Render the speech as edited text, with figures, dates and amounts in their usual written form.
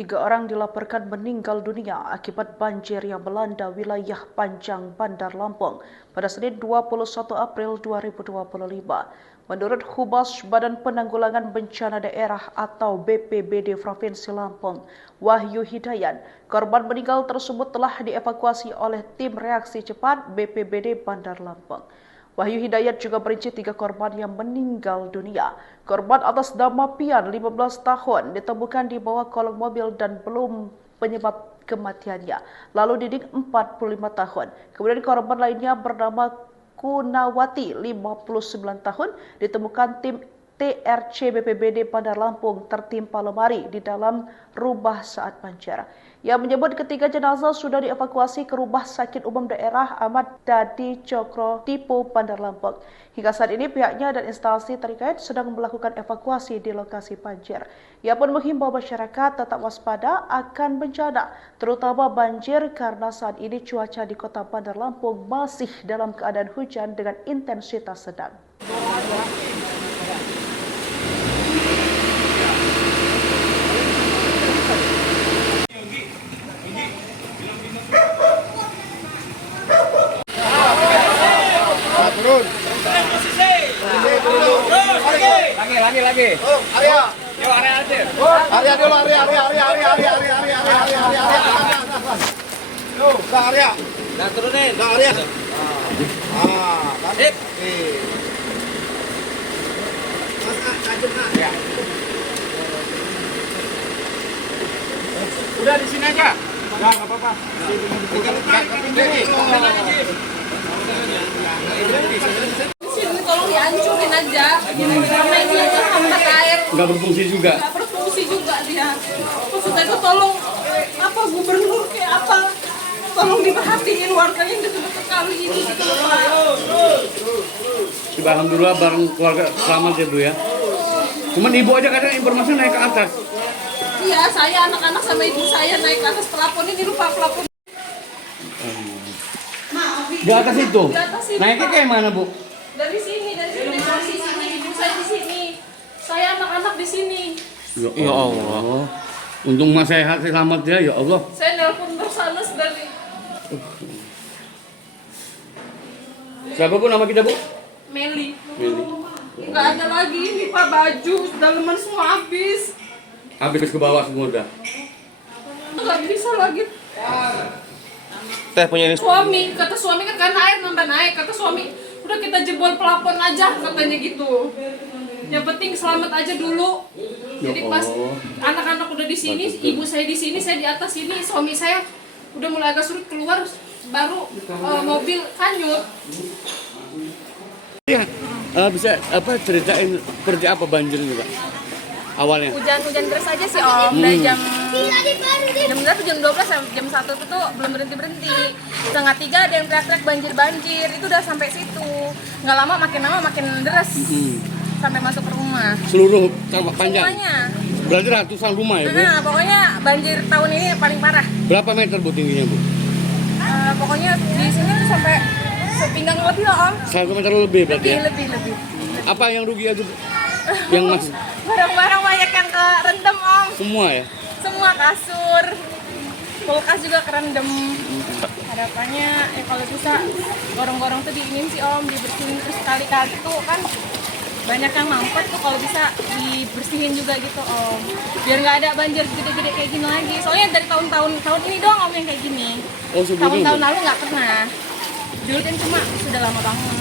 3 orang dilaporkan meninggal dunia akibat banjir yang melanda wilayah Panjang, Bandar Lampung pada Senin 21 April 2025. Menurut Humas Badan Penanggulangan Bencana Daerah atau BPBD Provinsi Lampung, Wahyu Hidayat, korban meninggal tersebut telah dievakuasi oleh tim reaksi cepat BPBD Bandar Lampung. Wahyu Hidayat juga merinci 3 korban yang meninggal dunia. Korban atas nama Pian, 15 tahun, ditemukan di bawah kolong mobil dan belum penyebab kematiannya. Lalu Diding, 45 tahun. Kemudian korban lainnya bernama Kunawati, 59 tahun, ditemukan tim TRC BPBD Bandar Lampung tertimpa lemari di dalam rumah saat banjir. Ia menyebut ketiga jenazah sudah dievakuasi ke Rumah Sakit Umum Daerah Ahmad Dadi Cokro Tipo Bandar Lampung. Hingga saat ini pihaknya dan instansi terkait sedang melakukan evakuasi di lokasi banjir. Ia pun menghimbau masyarakat tetap waspada akan bencana, terutama banjir karena saat ini cuaca di Kota Bandar Lampung masih dalam keadaan hujan dengan intensitas sedang. Turun. Lagi. Oh, area. Yuk, area aja. Area dulu, area. Yuk, ke area. Nah, turunin. Ke area. Kan. Sip. Ya. Udah di sini aja. Enggak apa-apa. Sini tolong dihancurin aja. Karena ini aja hambat air. Nggak berfungsi juga. Nggak berfungsi juga dia. Maksudnya itu tolong apa gubernur kayak apa? Tolong diperhatiin warganya yang dekat-dekat kali ini gitu loh, Pak. Alhamdulillah bareng keluarga selamat ya Bu ya. Cuman ibu aja kadang informasi naik ke atas. Iya, saya anak-anak sama ibu saya naik ke atas pelapon ini lupa pelapon. Di atas itu. Di atas itu, Naiknya Pak. kayak mana Bu? Dari sini, ibu saya di sini. Saya anak-anak di sini. Ya Allah. Untung mas sehat selamat ya Allah. Saya nelpon terus dari Siapa Bu nama kita Bu? Meli. Meli. Nggak ada lagi ini Pak, baju daleman semua habis. Habis ke bawah semua udah. Nggak bisa lagi. Teh punya ini. Kata suami kan karena air nambah naik. Kata suami, udah kita jebol pelapon aja katanya gitu. Yang penting selamat aja dulu. Jadi pas anak-anak udah di sini, ibu saya di sini, saya di atas sini, suami saya udah mulai agak sulit keluar, baru mobil kanyut. Iya. Bisa apa ceritain seperti apa banjir ini Pak? Awalnya. Hujan deras aja sih Om, dari jam 1 jam 12 sampai jam 1 itu tuh belum berhenti. Setengah 3 ada yang teriak-teriak banjir, itu udah sampai situ. Nggak lama makin deras. Sampai masuk ke rumah. Seluruh panjang. Semuanya. Berarti ratusan rumah ya Bu? Nah, pokoknya banjir tahun ini paling parah. Berapa meter Bu tingginya Bu? Pokoknya di sini tuh sampai sepinggang lebih lah Om. 1 meter lebih berarti ya? Lebih. Apa yang rugi aja Bu? Yang masih? Barang-barang banyak yang kerendam Om. Semua ya? Semua kasur, kulkas juga kerendam. Harapannya kalau bisa gorong-gorong tuh diinin sih Om, dibersihin terus kali-kali tuh kan banyak yang mampet tuh, kalau bisa dibersihin juga gitu Om. Biar nggak ada banjir gede-gede kayak gini lagi. Soalnya dari tahun ini doang Om yang kayak gini. Oh, sebelumnya Tahun-tahun lalu nggak pernah. Dulu kan cuma sudah lama banget.